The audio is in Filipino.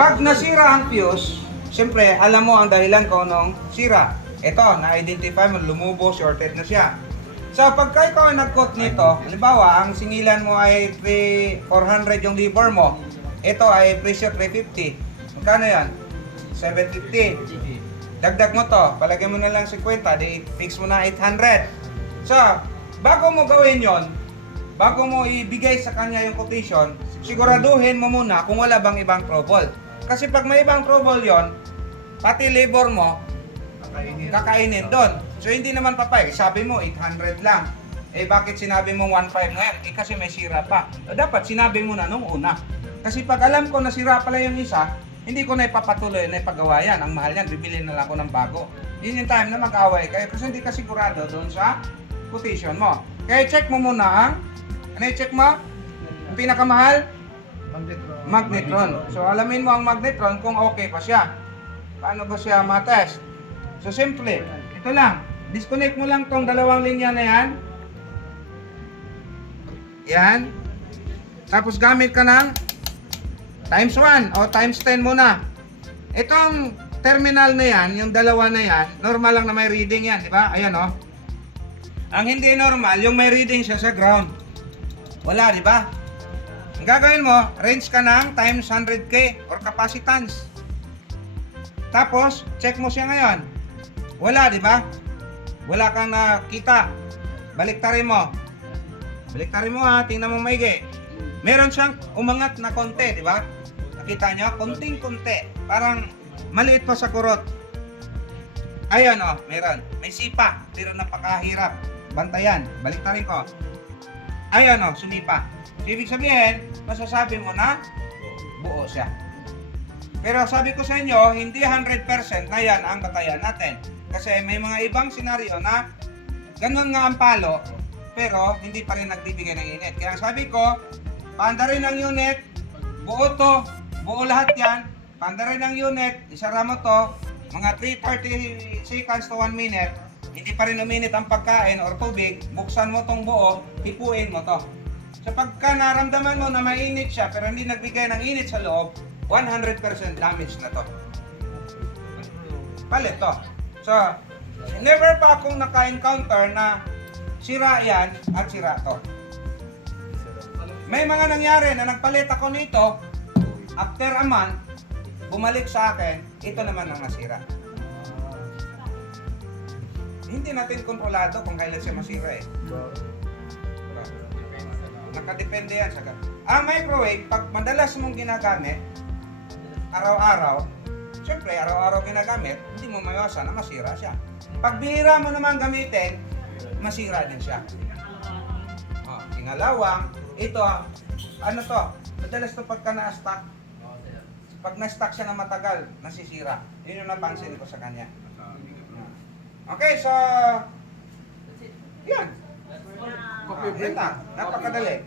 Pag nasira ang fuse, siyempre, alam mo ang dahilan kung anong sira. Ito, na-identify mo, lumubo, shorted na siya. So, pagka ikaw ay nag-cut nito, halimbawa, ang singilan mo ay 400 yung lever mo, ito ay presyo 350. Magkano yan? 750. Dagdag mo to, palagay mo na lang 50, di fix mo na 800. So, bago mo gawin yon, bago mo ibigay sa kanya yung quotation, siguraduhin mo muna kung wala bang ibang trouble. Kasi pag may ibang trouble yon, pati labor mo, kakainin doon. So hindi naman papayag, sabi mo 800 lang. Eh bakit sinabi mo 1.5 ngayon? Eh kasi may sira pa. O, dapat sinabi mo na nung una. Kasi pag alam ko na sira pala yung isa, hindi ko na ipapatuloy na ipagawa yan. Ang mahal yan, bibili na lang ako ng bago. Yun yung time na mag-away kayo kasi hindi ka sigurado doon sa quotation mo. Kaya check mo muna ang, ano i-check mo? Ang pinakamahal? Magnetron. So alamin mo ang magnetron kung okay pa siya. Paano ba siya matest? So simple, ito lang. Disconnect mo lang tong dalawang linya na yan. Yan. Tapos gamit ka ng times 1 o times 10 muna. Itong terminal na yan, yung dalawa na yan, normal lang na may reading yan, di ba? Ayan o. Ang hindi normal, yung may reading siya sa ground. Wala, di ba? Ang gagawin mo, range ka ng times 100k or capacitance. Tapos, check mo siya ngayon. Wala, di ba? Wala kang nakita. Baliktarin mo. Baliktarin mo ha, tingnan mo maigi. Meron siyang umangat na konti, di ba? Nakita nyo? Konting-konti. Parang maliit pa sa kurot. Ayan o, meron. May sipa, pero napakahirap. Bantayan, baliktarin ko. Ayan o, sumipa. So, ibig sabihin, masasabi mo na buo siya. Pero sabi ko sa inyo, hindi 100% na yan ang batayan natin. Kasi may mga ibang senaryo na ganun nga ang palo, pero hindi pa rin nagbibigay ng init. Kaya sabi ko, paandarin ang unit, buo to, buo lahat yan, paandarin ang unit, isara mo to, mga 3-30 seconds to 1 minute, hindi pa rin uminit ang pagkain or tubig, buksan mo tong buo, hipuin mo to. So pagka naramdaman mo na mainit siya pero hindi nagbigay ng init sa loob, 100% damage na to. Palit to. So, never pa akong naka-encounter na sira yan at sira to. May mga nangyari na nagpalit ako nito, after a month, bumalik sa akin, ito naman ang nasira. Hindi natin kontrolado kung kailan siya masira eh. Nakadepende yan sa microwave, pag madalas mong ginagamit, araw-araw, siyempre araw-araw ginagamit, hindi mo maiwasan na masira siya. Pag bihira mo naman gamitin, masira din siya. Ingalawang, ito, ano to, madalas to pagka na-stuck. Pag na-stuck siya na matagal, nasisira. Yun yung napansin ko sa kanya. Okay, so, yan. Yan lang, napakadali.